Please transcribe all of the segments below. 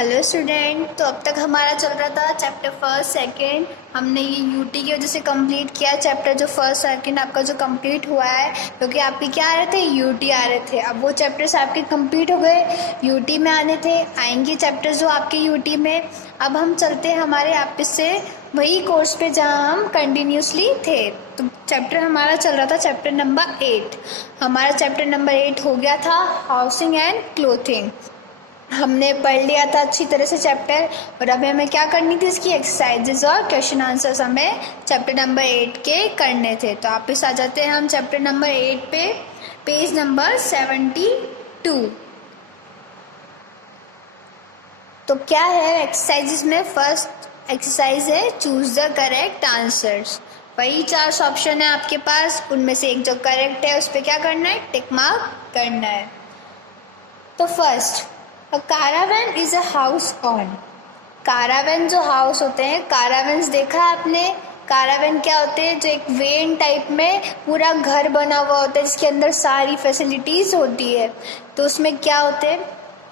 Hello student. तो अब तक हमारा चल रहा था चैप्टर फर्स्ट सेकंड। हमने ये यूटी की वजह से कंप्लीट किया चैप्टर। जो फर्स्ट सेकंड आपका जो कंप्लीट हुआ है क्योंकि आपके क्या आ रहे थे, यूटी आ रहे थे। अब वो चैप्टर्स आपके कंप्लीट हो गए, यूटी में आने थे, आएंगे चैप्टर्स जो आपके यूटी में। अब हम चलते हैं हमारे वापस से वही कोर्स पे जहाँ हम कंटिन्यूसली थे। तो चैप्टर हमारा चल रहा था चैप्टर नंबर 8। हमारा चैप्टर नंबर 8 हो गया था हाउसिंग एंड क्लोथिंग। हमने पढ़ लिया था अच्छी तरह से चैप्टर, और अभी हमें क्या करनी थी, इसकी एक्सरसाइजेज और क्वेश्चन आंसर्स हमें चैप्टर नंबर 8 के करने थे। तो वापस आ जाते हैं हम चैप्टर नंबर 8 पे, पेज नंबर 72। तो क्या है एक्सरसाइजेज में, फर्स्ट एक्सरसाइज है चूज द करेक्ट आंसर्स। वही 4 ऑप्शन है आपके पास, उनमें से एक जो करेक्ट है उस पर क्या करना है, टिक मार्क करना है। तो first, a caravan is a house on. Caravan जो हाउस होते हैं, कारावैन्स देखा है आपने। कारावैन क्या होते हैं, जो एक वेन टाइप में पूरा घर बना हुआ होता है जिसके अंदर सारी फैसिलिटीज होती है। तो उसमें क्या होते हैं,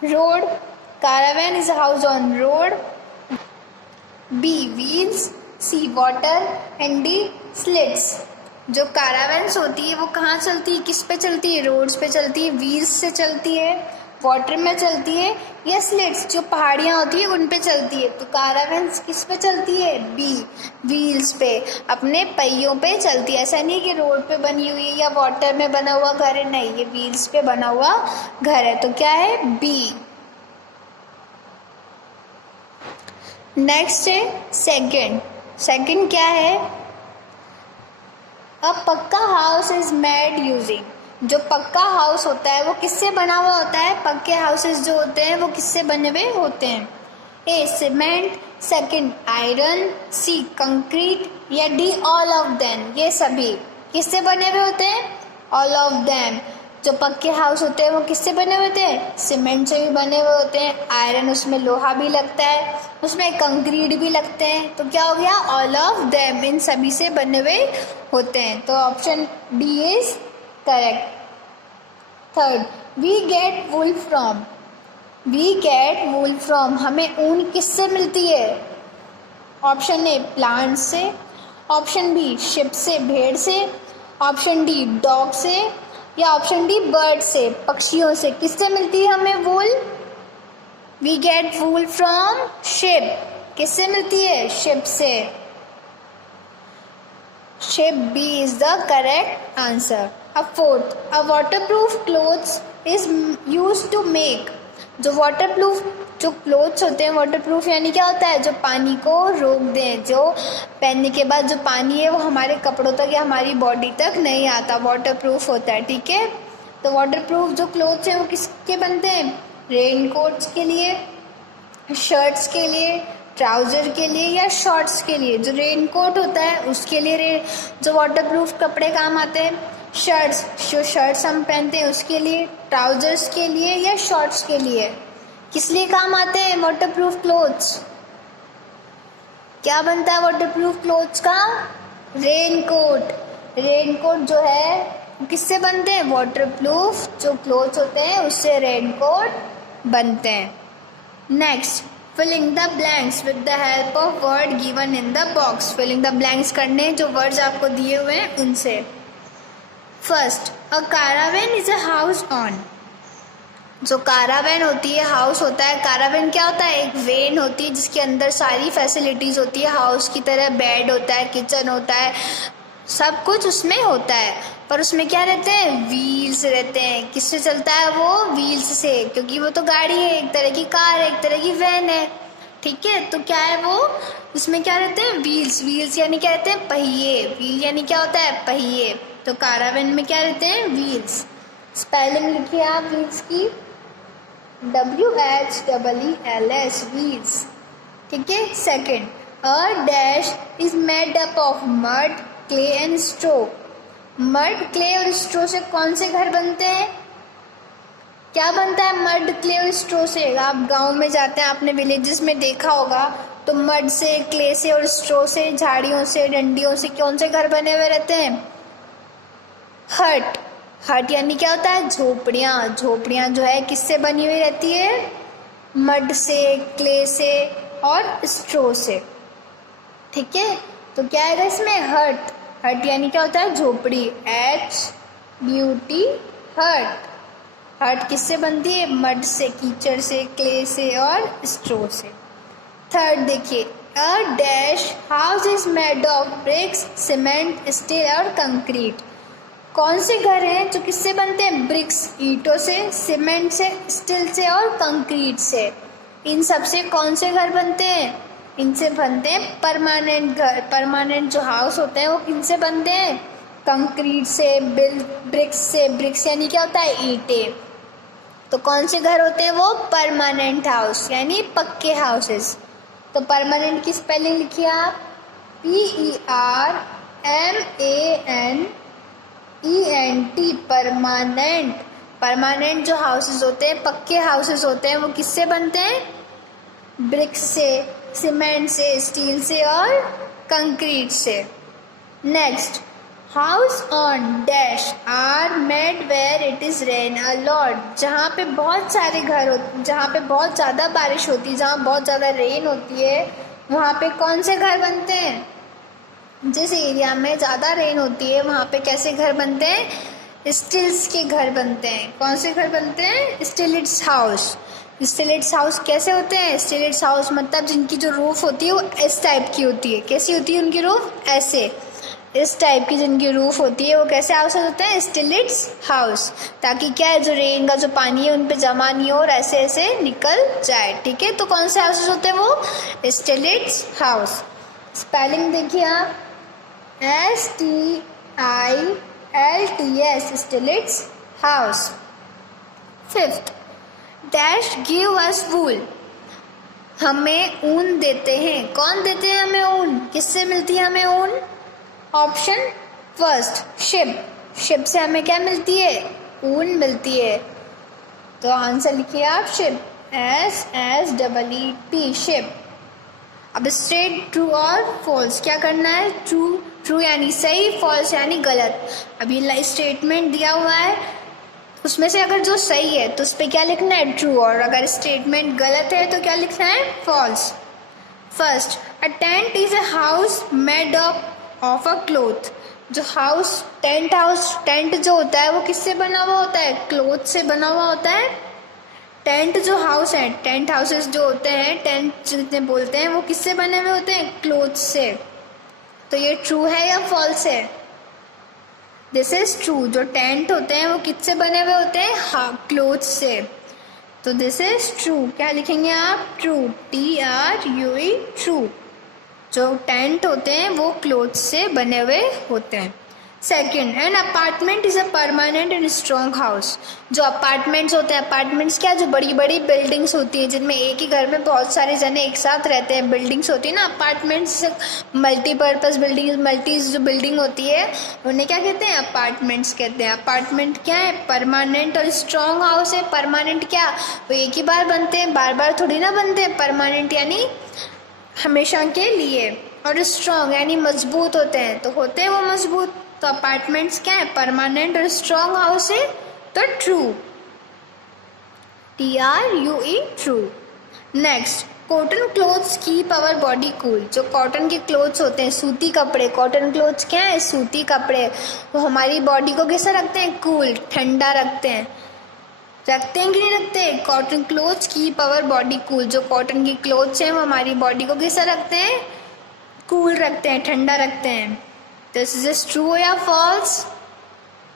road, caravan is a house on road. B wheels, C water and D stilts. जो कारावैन्स होती है वो कहाँ चलती है, किस पे चलती है, रोड्स पे चलती है, व्हील्स से चलती है, वाटर में चलती है, या स्लिट्स जो पहाड़ियाँ होती है उन पे चलती है। तो कारावैन्स किस पे चलती है, बी व्हील्स पे, अपने पहियों पे चलती है। ऐसा नहीं कि रोड पे बनी हुई है या वाटर में बना हुआ घर है, नहीं, ये व्हील्स पे बना हुआ घर है। तो क्या है, बी। नेक्स्ट है सेकंड क्या है, अ pucca house is made using. जो पक्का हाउस होता है वो किससे बना हुआ होता है, पक्के हाउसेस जो होते हैं वो किससे बने हुए होते हैं, ए सीमेंट, सेकंड आयरन, सी कंक्रीट, या डी ऑल ऑफ देम। ये सभी किससे बने हुए होते हैं, ऑल ऑफ देम। जो पक्के हाउस होते हैं वो किससे बने हुए होते हैं, सीमेंट से भी बने हुए होते हैं, आयरन उसमें लोहा भी लगता है, उसमें कंक्रीट भी लगते हैं। तो क्या हो गया, ऑल ऑफ देम, इन सभी से बने हुए होते हैं। तो option D is correct. Third, we get wool from. We get wool from, हमें ऊन किससे मिलती है, ऑप्शन ए प्लांट से, ऑप्शन बी शिप से, भेड़ से, ऑप्शन डी डॉग से, या ऑप्शन डी बर्ड से, पक्षियों से। किससे मिलती है हमें wool, we get wool from sheep, किससे मिलती है, शिप से। Sheep, B is the correct answer. अब fourth, a waterproof clothes is used to make. जो वाटरप्रूफ जो क्लोथ्स होते हैं, वाटरप्रूफ यानी क्या होता है, जो पानी को रोक दें, जो पहनने के बाद जो पानी है वो हमारे कपड़ों तक या हमारी बॉडी तक नहीं आता, वाटरप्रूफ होता है, ठीक है। तो वाटरप्रूफ जो क्लोथ्स हैं वो किसके बनते हैं, रेन कोट्स के लिए, शर्ट्स के लिए, ट्राउज़र के लिए, या शॉर्ट्स के लिए। जो रेन कोट होता है उसके लिए जो वाटरप्रूफ कपड़े काम आते हैं, शर्ट्स, जो शर्ट्स हम पहनते हैं उसके लिए, ट्राउज़र्स के लिए, या शॉर्ट्स के लिए। किस लिए काम आते हैं वाटरप्रूफ क्लोथ्स, क्या बनता है वाटरप्रूफ क्लोथ्स का, रेन कोट। रेन कोट जो है किससे बनते हैं, वाटरप्रूफ जो क्लोथ्स होते हैं उससे रेन कोट बनते हैं। Next, filling the blanks with the help of word given in the box. Filling the blanks करने जो वर्ड्स आपको दिए हुए हैं उनसे। First, a caravan is a house on. जो कारावैन होती है, हाउस होता है, कारावैन क्या होता है, एक वैन होती है जिसके अंदर सारी फैसिलिटीज़ होती है, हाउस की तरह, बेड होता है, किचन होता है, सब कुछ उसमें होता है। पर उसमें क्या रहते हैं, व्हील्स रहते हैं। किससे चलता है वो, व्हील्स से, क्योंकि वो तो गाड़ी है, एक तरह की कार है, एक तरह की वैन है, ठीक है। तो क्या है वो, इसमें क्या रहते हैं, व्हील्स। व्हील्स यानी क्या रहते हैं, पहिए। व्हील यानी क्या होता है, पहिए। तो कारावैन में क्या रहते हैं, व्हील्स। स्पेलिंग लिखिए आप व्हील्स की, WHEELS, व्हील्स, ठीक है। Second, a dash is made up of mud, clay and straw. Mud, clay और स्ट्रो से कौन से घर बनते हैं, क्या बनता है मड, क्ले और स्ट्रो से। आप गांव में जाते हैं, आपने विलेजेस में देखा होगा, तो मड से, क्ले से और स्ट्रो से, झाड़ियों से, डंडियों से कौन से घर बने हुए रहते हैं, हट। हट यानी क्या होता है, झोपड़ियाँ। झोपड़ियाँ जो है किससे बनी हुई रहती है, मड से, क्ले से और स्ट्रो से। ठीक है, तो क्या आएगा इसमें? हट। हट यानी क्या होता है? झोपड़ी। HUT, हट। हट किससे बनती है? मड से, कीचड़ से, क्ले से और स्ट्रो से। थर्ड देखिए, a dash house is made of bricks, cement, steel और कंक्रीट। कौन से घर हैं जो किससे बनते हैं? ब्रिक्स, ईंटों से, सीमेंट से, स्टील से और कंक्रीट से। इन सब से कौन से घर बनते हैं? इनसे बनते हैं परमानेंट घर। परमानेंट जो हाउस होते हैं वो किनसे बनते हैं? कंक्रीट से, ब्रिक्स से। ब्रिक्स यानी क्या होता है? ईंटें। तो कौन से घर होते हैं वो? परमानेंट हाउस यानी पक्के हाउसेस। तो परमानेंट की स्पेलिंग लिखिए आप, PERMANENT, परमानेंट। परमानेंट जो हाउसेस होते हैं, पक्के हाउसेस होते हैं, वो किससे बनते हैं? ब्रिक्स से, सीमेंट से, स्टील से और कंक्रीट से। Next, house on dash are made where it is rain a lot. जहाँ पे बहुत सारे घर होते, जहाँ पे बहुत ज़्यादा बारिश होती है, जहाँ बहुत ज़्यादा रेन होती है, वहाँ पे कौन से घर बनते हैं? जिस एरिया में ज़्यादा रेन होती है वहाँ पे कैसे घर बनते हैं? स्टिल्स के घर बनते हैं। कौन से घर बनते हैं? स्टिलिट्स हाउस। स्टिलिट्स हाउस कैसे होते हैं? स्टिलिट्स हाउस मतलब जिनकी जो रूफ होती है वो इस टाइप की होती है। कैसी होती है उनकी रूफ? ऐसे, इस टाइप की जिनकी रूफ होती है वो कैसे हाउसेस होते हैं? स्टिलिट्स हाउस। ताकि क्या है, जो रेन का जो पानी है उन पे जमा नहीं हो और ऐसे ऐसे निकल जाए। ठीक है, तो कौन से हाउसेस होते हैं वो? स्टिलिट्स हाउस। स्पेलिंग देखिए आप, STILTS, stilts house. Fifth, dash give us wool, हमें ऊन देते हैं। कौन देते हैं हमें ऊन? किससे मिलती है हमें ऊन? Option first, ship. शिप से हमें क्या मिलती है? ऊन मिलती है। तो आंसर लिखिए आप, शिप, SSEET, शिप। अब स्ट्रेट, ट्रू और फॉल्स क्या करना है? ट्रू, ट्रू यानी सही, फॉल्स यानी गलत। अब ये स्टेटमेंट दिया हुआ है, उसमें से अगर जो सही है तो उस पर क्या लिखना है? ट्रू। और अगर स्टेटमेंट गलत है तो क्या लिखना है? False. First, a tent is a house made of a cloth. जो हाउस, टेंट हाउस, टेंट जो होता है वो किससे बना हुआ होता है? क्लोथ से बना हुआ होता है। टेंट जो हाउस है, टेंट हाउसेस जो होते हैं, टेंट जितने बोलते हैं, वो किससे बने हुए होते हैं? क्लोथ से। तो ये ट्रू है या फॉल्स है? This is true. जो टेंट होते हैं वो किससे बने हुए होते हैं? हाँ, क्लोथ से। तो दिस इज ट्रू। क्या लिखेंगे आप? True, TRUE, true. जो टेंट होते हैं वो क्लोथ से बने हुए होते हैं। Second, an apartment is a permanent and strong house. जो अपार्टमेंट्स होते हैं, अपार्टमेंट्स क्या? जो बड़ी बड़ी बिल्डिंग्स होती है जिनमें एक ही घर में बहुत सारे जने एक साथ रहते हैं, बिल्डिंग्स होती है ना। अपार्टमेंट्स मल्टीपर्पज़ बिल्डिंग, मल्टी जो बिल्डिंग होती है उन्हें क्या कहते हैं? अपार्टमेंट्स कहते हैं। अपार्टमेंट क्या है? परमानेंट और स्ट्रॉन्ग हाउस है। परमानेंट क्या? वो एक ही बार बनते हैं, बार बार थोड़ी ना बनते हैं। परमानेंट यानी हमेशा के लिए, और स्ट्रॉन्ग यानी मजबूत होते हैं। तो होते हैं वो मजबूत। तो अपार्टमेंट्स क्या है? परमानेंट और स्ट्रॉन्ग हाउस है, तो true, TRUE, true. Next, cotton clothes keep our body cool. जो कॉटन के क्लोथ्स होते हैं, सूती कपड़े, कॉटन क्लोथ्स क्या है? सूती कपड़े, वो हमारी बॉडी को कैसा रखते हैं? कूल, ठंडा रखते हैं। रखते हैं कि नहीं रखते? Cotton clothes keep our body cool. जो कॉटन की क्लोथ्स हैं वो हमारी बॉडी को कैसा रखते हैं? कूल रखते हैं, ठंडा रखते हैं। दिस इज ट्रू या false?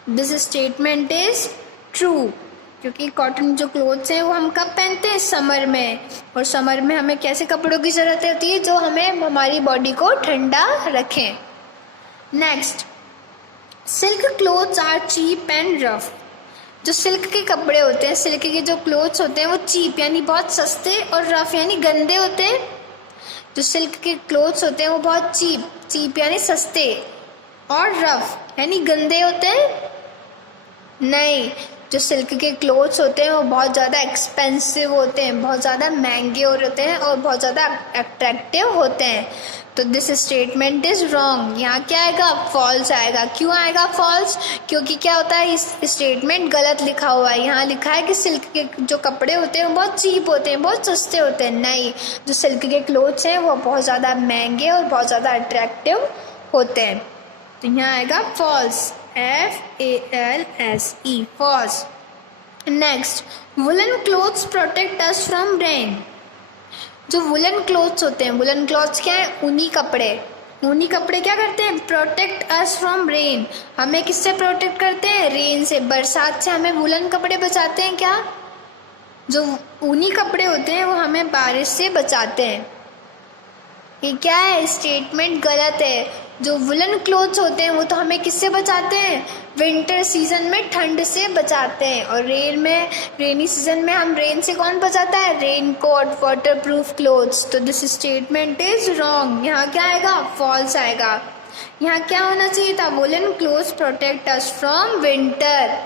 This statement is true, क्योंकि कॉटन जो क्लोथ्स हैं वो हम कब पहनते हैं? समर में। और समर में हमें कैसे कपड़ों की ज़रूरत होती है? जो हमें हमारी बॉडी को ठंडा रखें। Next, silk clothes are cheap and rough. जो सिल्क के कपड़े होते हैं, सिल्क के जो क्लोथ्स होते हैं वो चीप यानी बहुत सस्ते और रफ यानी गंदे होते हैं। जो सिल्क के क्लोथ्स होते हैं वो बहुत चीप, चीप यानी सस्ते, और रफ यानी गंदे होते हैं। नहीं, जो सिल्क के क्लोथ्स होते हैं वो बहुत ज़्यादा एक्सपेंसिव होते हैं, बहुत ज़्यादा महंगे होते हैं और बहुत ज़्यादा अट्रैक्टिव होते हैं। तो दिस स्टेटमेंट इज़ रॉन्ग। यहाँ क्या आएगा? फॉल्स आएगा। क्यों आएगा फॉल्स? क्योंकि क्या होता है, इस स्टेटमेंट गलत लिखा हुआ है। यहाँ लिखा है कि सिल्क के जो कपड़े होते हैं वो बहुत चीप होते हैं, बहुत सस्ते होते हैं। नहीं, जो सिल्क के क्लोथ्स हैं वो बहुत ज़्यादा महंगे और बहुत ज़्यादा अट्रैक्टिव होते हैं। तो यहाँ आएगा false, FALSE, false. Next, woollen clothes protect us from rain. जो वुलन क्लोथ्स होते हैं, वुलन क्लोथ्स क्या है? ऊनी कपड़े। ऊनी कपड़े क्या करते हैं? Protect us from rain. हमें किससे प्रोटेक्ट करते हैं? रेन से, बरसात से हमें वुलन कपड़े बचाते हैं। क्या? जो ऊनी कपड़े होते हैं वो हमें बारिश से बचाते हैं। ये क्या है? स्टेटमेंट गलत है। जो वुलन क्लोथ्स होते हैं वो तो हमें किससे बचाते हैं? विंटर सीजन में ठंड से बचाते हैं। और रेनी सीजन में हम रेन से कौन बचाता है? Raincoat, waterproof clothes. तो दिस स्टेटमेंट इज रॉन्ग। यहाँ क्या आएगा? फॉल्स आएगा। यहाँ क्या होना चाहिए था? Woollen clothes protect us from winter.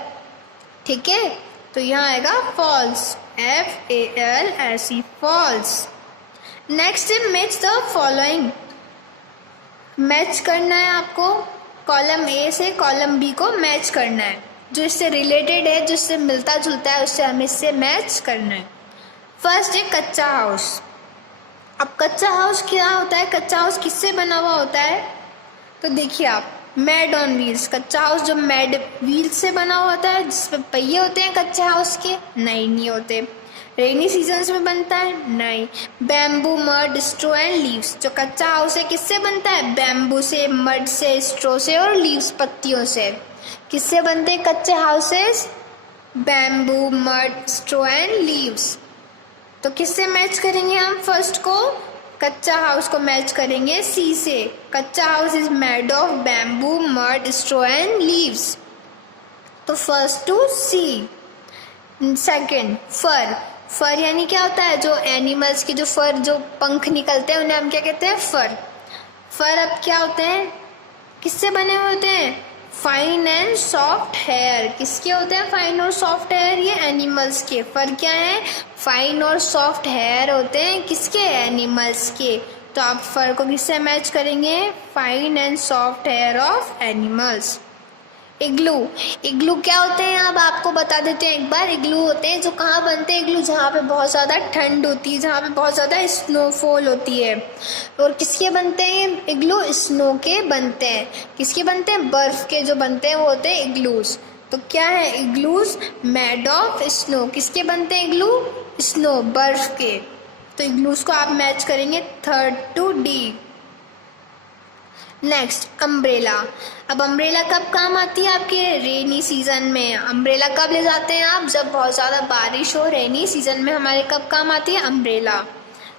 ठीक है, तो यहाँ आएगा फॉल्स, FALSE, फॉल्स। नेक्स्ट है मैच द फॉलोइंग। मैच करना है आपको, कॉलम ए से कॉलम बी को मैच करना है। जो इससे रिलेटेड है, जो इससे मिलता जुलता है, उससे हमें इससे मैच करना है। फर्स्ट है कच्चा हाउस। अब कच्चा हाउस क्या होता है? कच्चा हाउस किससे बना हुआ होता है? तो देखिए आप, मेड ऑन व्हील्स। कच्चा हाउस जो मेड व्हील्स से बना हुआ होता है, जिसपे पहिए होते हैं कच्चे हाउस के? नहीं होते। रेनी सीजन्स में बनता है? नहीं। Bamboo, mud, straw and leaves. जो कच्चा हाउस है किससे बनता है? बैम्बू से, मड से, स्ट्रो से और लीव्स, पत्तियों से। किससे बनते हैं कच्चे houses? Bamboo, mud, straw and leaves. तो किससे मैच करेंगे हम? फर्स्ट को कच्चा हाउस को मैच करेंगे सी से। Kutcha house is made of bamboo, mud, straw and leaves. तो first to C. Second, fur. Fur यानी क्या होता है? जो एनिमल्स के जो फर, जो पंख निकलते हैं, उन्हें हम क्या कहते हैं? फर। फर अब क्या होते हैं? किससे बने हुए होते हैं? Fine and soft hair. किसके होते हैं फाइन और सॉफ्ट हेयर? ये एनिमल्स के। फर क्या है? फाइन और सॉफ्ट हेयर होते हैं किसके? एनिमल्स के। तो आप फर को किससे मैच करेंगे? Fine and soft hair of animals. Igloo. Igloo क्या होते हैं? अब आपको बता देते हैं एक बार। इग्लू होते हैं जो कहाँ बनते हैं? इग्लू जहाँ पे बहुत ज़्यादा ठंड होती है, जहाँ पे बहुत ज़्यादा स्नोफॉल होती है। और किसके बनते हैं इग्लू? स्नो के बनते हैं। किसके बनते हैं? बर्फ़ के जो बनते हैं वो होते हैं इग्लूज। तो क्या है? Igloos made of snow. किसके बनते हैं इग्लू? स्नो, बर्फ़ के। तो इग्लूज को आप मैच करेंगे third to D. Next, umbrella. अब अम्ब्रेला कब काम आती है आपके? रेनी सीजन में। अम्ब्रेला कब ले जाते हैं आप? जब बहुत ज़्यादा बारिश हो। रेनी सीजन में हमारे कब काम आती है? अम्ब्रेला।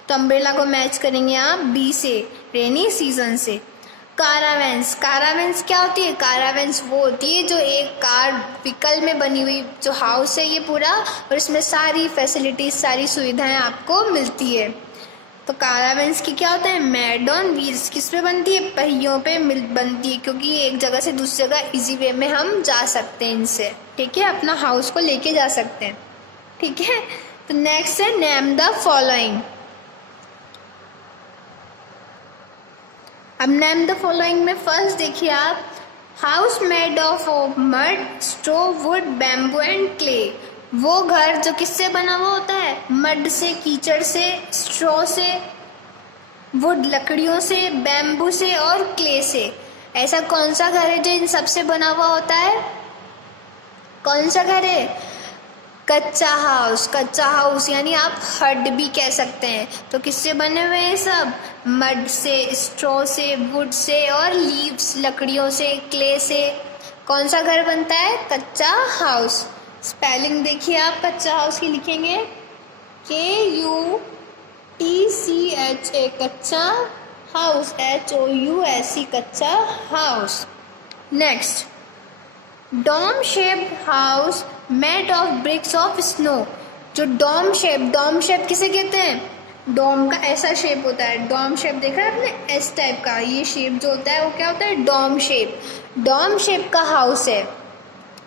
तो अम्ब्रेला को मैच करेंगे आप बी से, रेनी सीजन से। कारावेंस। कारावेंस क्या होती है? कारावेंस वो होती है जो एक कार व्हीकल में बनी हुई जो हाउस है ये पूरा, और इसमें सारी फैसिलिटीज, सारी सुविधाएं आपको मिलती है। तो कारावेंस की क्या होता है? Made on wheels. किस पे बनती है? पहियों पे बनती है, क्योंकि एक जगह से दूसरी जगह इजी वे में हम जा सकते हैं इनसे। ठीक है, अपना हाउस को लेके जा सकते हैं। ठीक है, तो नेक्स्ट है नेम द फॉलोइंग। अब नेम द फॉलोइंग में फर्स्ट देखिए आप, house made of mud, straw, wood, bamboo and clay. वो घर जो किससे बना हुआ होता है? मड से, कीचड़ से, स्ट्रॉ से, वुड लकड़ियों से, बैम्बू से और क्ले से। ऐसा कौन सा घर है जो इन सबसे बना हुआ होता है? कौन सा घर है? कच्चा हाउस। कच्चा हाउस यानी आप हट भी कह सकते हैं। तो किससे बने हुए हैं सब? मड से, स्ट्रॉ से, वुड से और लीव्स लकड़ियों से, क्ले से। कौन सा घर बनता है? कच्चा हाउस। स्पेलिंग देखिए आप कच्चा हाउस की लिखेंगे KUTCHA, kutcha house, HOUSE, kutcha house. Next, dome shaped house made of bricks of snow. जो डोम शेप किसे कहते हैं? डोम का ऐसा शेप होता है। डोम शेप देखा है आपने? एस टाइप का ये शेप जो होता है वो क्या होता है? Dome shape. डोम शेप का हाउस है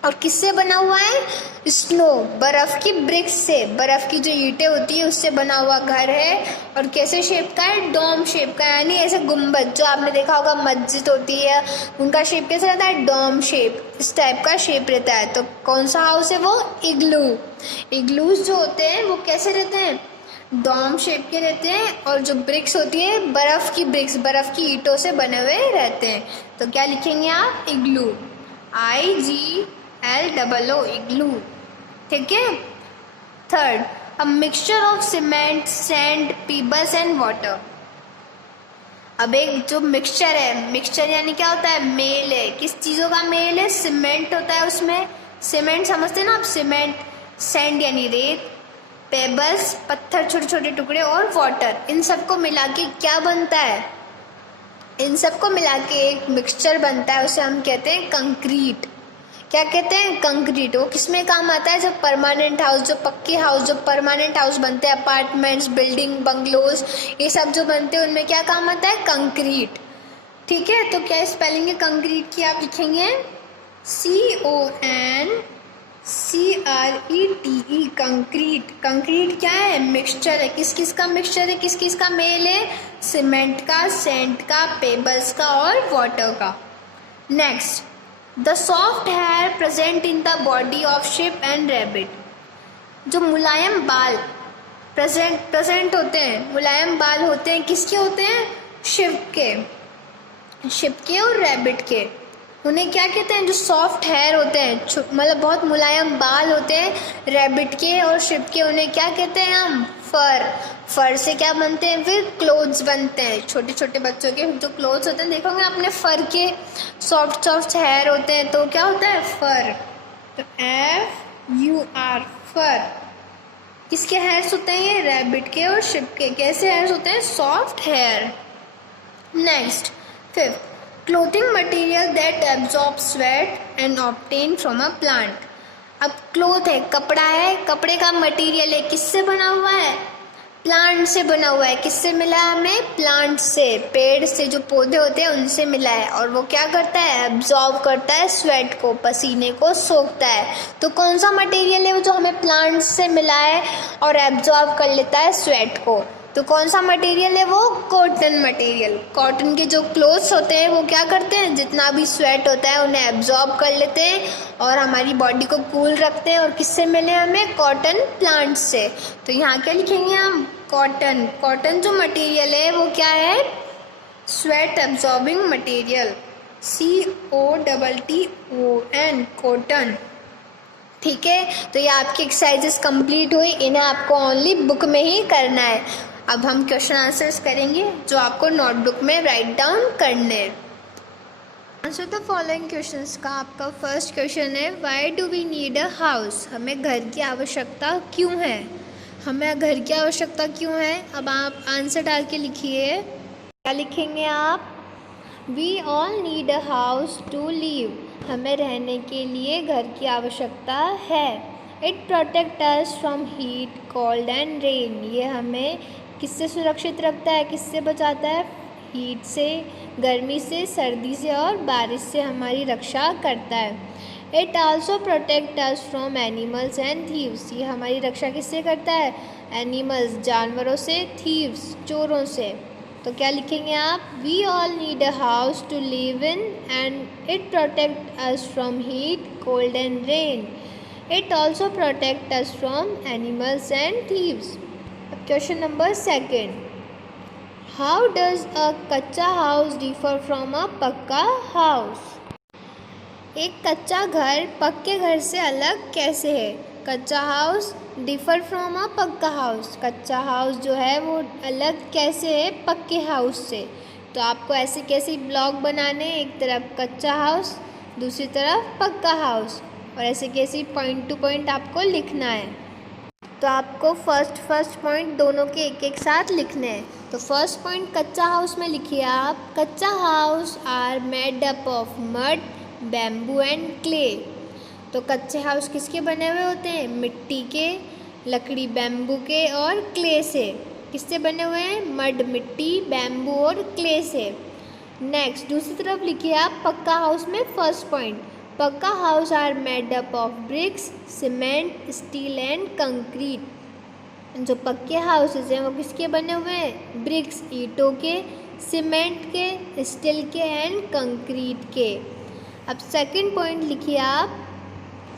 और किससे बना हुआ है? स्नो, बर्फ की ब्रिक्स से, बर्फ की जो ईंटें होती है उससे बना हुआ घर है। और कैसे शेप का है? डोम शेप का, यानी ऐसे गुम्बद, जो आपने देखा होगा मस्जिद होती है उनका शेप कैसा रहता है? डोम शेप, इस टाइप का शेप रहता है। तो कौन सा हाउस है वो? इग्लू। इग्लूज जो होते हैं वो कैसे रहते हैं? डोम शेप के रहते हैं। और जो ब्रिक्स होती है बर्फ की ब्रिक्स, बर्फ की ईंटों से बने हुए रहते हैं। तो क्या लिखेंगे आप? इग्लू, IGLOO, इग्लू। ठीक है। Third, a mixture of cement, sand, Peebles and water. अब एक जो मिक्सचर है, मिक्सचर यानी क्या होता है? मेल है। किस चीज़ों का मेल है? सीमेंट होता है उसमें, सीमेंट समझते हैं ना आप? सीमेंट, सैंड यानी रेत, पेबल्स पत्थर छोटे छोटे टुकड़े, और वाटर, इन सबको मिला के क्या बनता है? इन सबको मिला के एक मिक्सचर बनता है, उसे हम कहते हैं कंक्रीट। क्या कहते हैं? कंक्रीट। वो किस में काम आता है? जब परमानेंट हाउस, जो पक्के हाउस, जो परमानेंट हाउस बनते हैं, अपार्टमेंट्स, बिल्डिंग, बंगलोज, ये सब जो बनते हैं उनमें क्या काम आता है? कंक्रीट। ठीक है। तो क्या स्पेलिंग है कंक्रीट की? आप लिखेंगे CONCRETE, कंक्रीट। कंक्रीट क्या है? मिक्सचर है। किस किस का मिक्सचर है? किस किस का मेल है? सीमेंट का, सैंड का, पेबल्स का और वाटर का। Next, the soft hair present in the body of sheep and rabbit. जो मुलायम बाल प्रेजेंट होते हैं, मुलायम बाल होते हैं, किसके होते हैं? शिप के और रैबिट के। उन्हें क्या कहते हैं? जो सॉफ्ट हेयर होते हैं, मतलब बहुत मुलायम बाल होते हैं रैबिट के और शिप के, उन्हें क्या कहते हैं हम? फर। फर से क्या बनते हैं फिर? क्लोथ्स बनते हैं। छोटे छोटे बच्चों के जो क्लोथ्स होते हैं देखोगे आपने, फर के सॉफ्ट सॉफ्ट हेयर होते हैं, तो क्या होता है? फर। तो FUR, फर। किसके हेयर्स होते हैं ये? रैबिट के और शिप के। कैसे हेयर्स होते हैं? Soft hair. Next, fifth, clothing material that absorb sweat and obtain from a plant. अब क्लोथ है, कपड़ा है, कपड़े का मटेरियल है, किससे बना हुआ है? प्लांट से बना हुआ है। किससे मिला है हमें? प्लांट से, पेड़ से, जो पौधे होते हैं उनसे मिला है। और वो क्या करता है? एब्जॉर्ब करता है स्वेट को, पसीने को सोखता है। तो कौन सा मटेरियल है वो जो हमें प्लांट से मिला है और एब्जॉर्ब कर लेता है स्वेट को? तो कौन सा मटेरियल है वो? Cotton material. कॉटन के जो क्लोथ्स होते हैं वो क्या करते हैं? जितना भी स्वेट होता है उन्हें एब्जॉर्ब कर लेते हैं और हमारी बॉडी को कूल रखते हैं। और किससे मिले हमें? कॉटन प्लांट से। तो यहाँ क्या लिखेंगे हम? कॉटन। कॉटन जो मटेरियल है वो क्या है? Sweat absorbing material, COTTON, cotton. ठीक है। तो ये आपकी एक्सरसाइजेस कंप्लीट हुई, इन्हें आपको ओनली बुक में ही करना है। अब हम क्वेश्चन आंसर्स करेंगे जो आपको नोटबुक में राइट डाउन करने हैं। आंसर द फॉलोइंग क्वेश्चंस का आपका फर्स्ट क्वेश्चन है, why do we need a house? हमें घर की आवश्यकता क्यों है? हमें घर की आवश्यकता क्यों है? अब आप आंसर डाल के लिखिए। क्या लिखेंगे आप? We all need a house to live. हमें रहने के लिए घर की आवश्यकता है। It protect us from heat, cold and rain. ये हमें किससे सुरक्षित रखता है? किससे बचाता है? हीट से, गर्मी से, सर्दी से और बारिश से हमारी रक्षा करता है। It also protect us from animals and thieves. ये हमारी रक्षा किससे करता है? एनिमल्स, जानवरों से, थीव्स, चोरों से। तो क्या लिखेंगे आप? We all need a house to live in and it protect us from heat, cold and rain. It also protect us from animals and thieves. Question number second, how does a kutcha house differ from a pucca house? एक कच्चा घर पक्के घर से अलग कैसे है? कच्चा house differ from a pucca house. कच्चा हाउस जो है वो अलग कैसे है पक्के हाउस से? तो आपको ऐसे कैसे ब्लॉक बनाने, एक तरफ कच्चा हाउस, दूसरी तरफ पक्का हाउस, और ऐसे कैसे पॉइंट टू पॉइंट आपको लिखना है। तो आपको फर्स्ट पॉइंट दोनों के एक एक साथ लिखने हैं। तो फर्स्ट पॉइंट कच्चा हाउस में लिखिए आप, kachcha house are made up of mud, bamboo and clay. तो कच्चे हाउस किसके बने हुए होते हैं? मिट्टी के, लकड़ी बैम्बू के और क्ले से। किससे बने हुए हैं? मड मिट्टी, बैम्बू और क्ले से। नेक्स्ट दूसरी तरफ लिखिए आप पक्का हाउस में first point, pakka house are made up of bricks, cement, steel and concrete. जो पक्के हाउसेज हैं वो किसके बने हुए हैं? ब्रिक्स ईंटों के, सीमेंट के, स्टील के एंड कंक्रीट के। अब सेकंड पॉइंट लिखिए आप,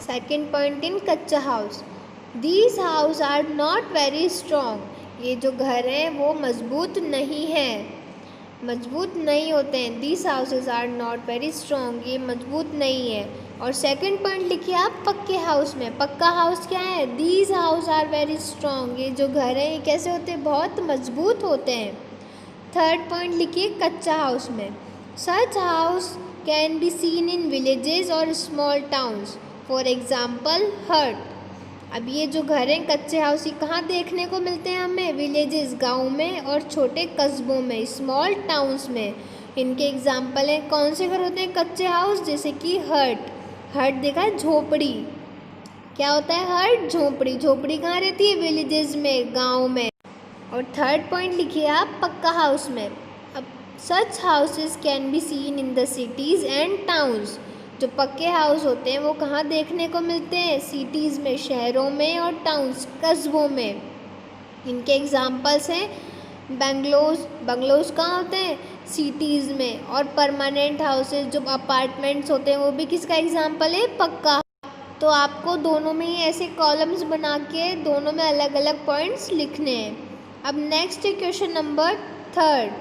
second point in kachcha house, these house are not very strong. ये जो घर हैं वो मजबूत नहीं हैं, मजबूत नहीं होते हैं। These houses are not very strong, ये मजबूत नहीं है। और सेकंड पॉइंट लिखिए आप पक्के हाउस में, पक्का हाउस क्या है? These house are very strong, ये जो घर हैं ये कैसे होते हैं? बहुत मजबूत होते हैं। थर्ड पॉइंट लिखिए कच्चा हाउस में, such house can be seen in villages और स्मॉल टाउन्स, फॉर एग्जाम्पल हट। अब ये जो घर हैं कच्चे हाउस, ये कहाँ देखने को मिलते हैं हमें? विलेजेस गाँव में और छोटे कस्बों में, स्मॉल टाउन्स में। इनके एग्जाम्पल हैं, कौन से घर होते हैं कच्चे हाउस? जैसे कि हट, हट देखा है झोपड़ी, क्या होता है हट? झोपड़ी। झोपड़ी कहाँ रहती है? विलेजेस में, गाँव में। और थर्ड पॉइंट लिखिए आप पक्का हाउस में, अब such houses can be seen in the cities and towns. जो पक्के हाउस होते हैं वो कहाँ देखने को मिलते हैं? सिटीज़ में, शहरों में, और टाउन्स, कस्बों में। इनके एग्जांपल्स हैं बंगलोज, बंगलोज कहाँ होते हैं? सिटीज़ में। और परमानेंट हाउसेज जो अपार्टमेंट्स होते हैं वो भी किसका एग्जांपल है? पक्का। तो आपको दोनों में ही ऐसे कॉलम्स बना के दोनों में अलग अलग पॉइंट्स लिखने हैं। अब नेक्स्ट है क्वेश्चन नंबर थर्ड।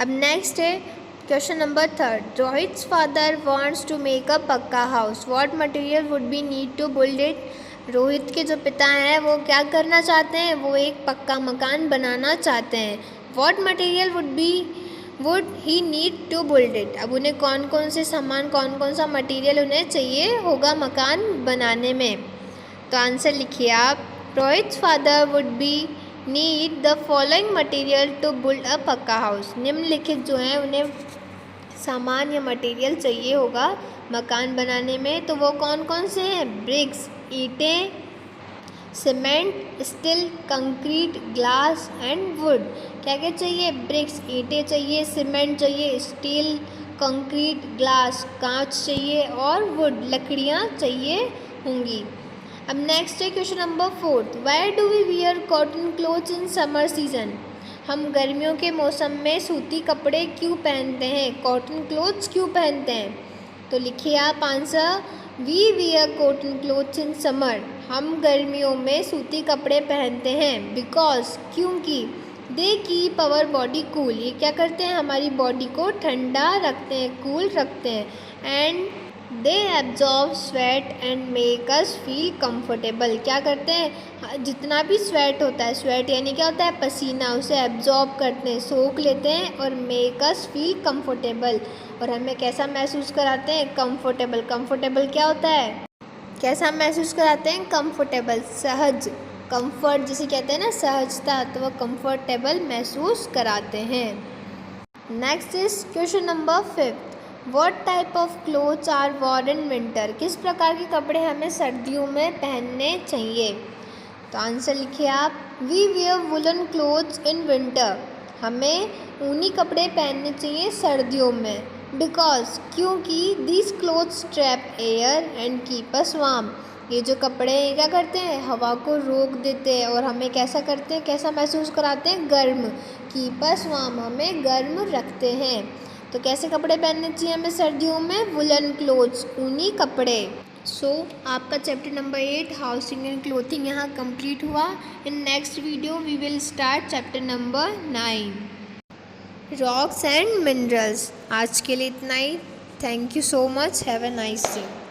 अब नेक्स्ट है question number third, Rohit's father wants to make a pucca house, what material would be need to build it. Rohit के जो पिता हैं वो क्या करना चाहते हैं? वो एक पक्का मकान बनाना चाहते हैं। What material would he need to build it. अब उन्हें कौन कौन से सामान, कौन कौन सा मटेरियल उन्हें चाहिए होगा मकान बनाने में? तो आंसर लिखिए आप, Rohit's father would be need the following material to build a pucca house. निम्नलिखित जो हैं उन्हें सामान या मटेरियल चाहिए होगा मकान बनाने में, तो वो कौन कौन से हैं? ब्रिक्स ईंटें, cement, steel, concrete, glass and would. क्या क्या चाहिए? ब्रिक्स ईंटें चाहिए, सीमेंट चाहिए, स्टील, कंक्रीट, ग्लास कांच चाहिए, और वुड लकड़ियाँ चाहिए होंगी। अब नेक्स्ट है question number fourth, why do we wear cotton clothes in summer season. हम गर्मियों के मौसम में सूती कपड़े क्यों पहनते हैं? कॉटन क्लोथ्स क्यों पहनते हैं? तो लिखिए आप answer, we wear cotton clothes in summer. हम गर्मियों में सूती कपड़े पहनते हैं, बिकॉज क्योंकि they keep our body cool. ये क्या करते हैं? हमारी बॉडी को ठंडा रखते हैं, कूल रखते हैं। And they absorb sweat and make us feel comfortable. क्या करते हैं? जितना भी स्वेट होता है, स्वेट यानी क्या होता है? पसीना, उसे एब्जॉर्ब करते हैं, सोख लेते हैं, और मेक अस फील कंफर्टेबल, और हमें कैसा महसूस कराते हैं? कंफर्टेबल। कंफर्टेबल क्या होता है? कैसा महसूस कराते हैं? कंफर्टेबल, सहज, कंफर्ट जिसे कहते हैं ना, सहजता, तो वह कंफर्टेबल महसूस कराते हैं। Next is question number fifth, what type of clothes are wore in winter. किस प्रकार के कपड़े हमें सर्दियों में पहनने चाहिए? तो आंसर लिखिए आप, we wear woollen clothes in winter. हमें ऊनी कपड़े पहनने चाहिए सर्दियों में, बिकॉज क्योंकि this clothes trap air and keep us warm. ये जो कपड़े हैं क्या करते हैं? हवा को रोक देते हैं और हमें कैसा करते हैं? कैसा महसूस कराते हैं? गर्म। कीप अस वार्म, हमें गर्म रखते हैं। तो कैसे कपड़े पहनने चाहिए हमें सर्दियों में? वुलन क्लोथ्स, ऊनी कपड़े। सो आपका chapter number 8 housing and clothing यहाँ कंप्लीट हुआ। In next video we will start chapter number 9 rocks and minerals. आज के लिए इतना ही। Thank you so much. Have a nice day.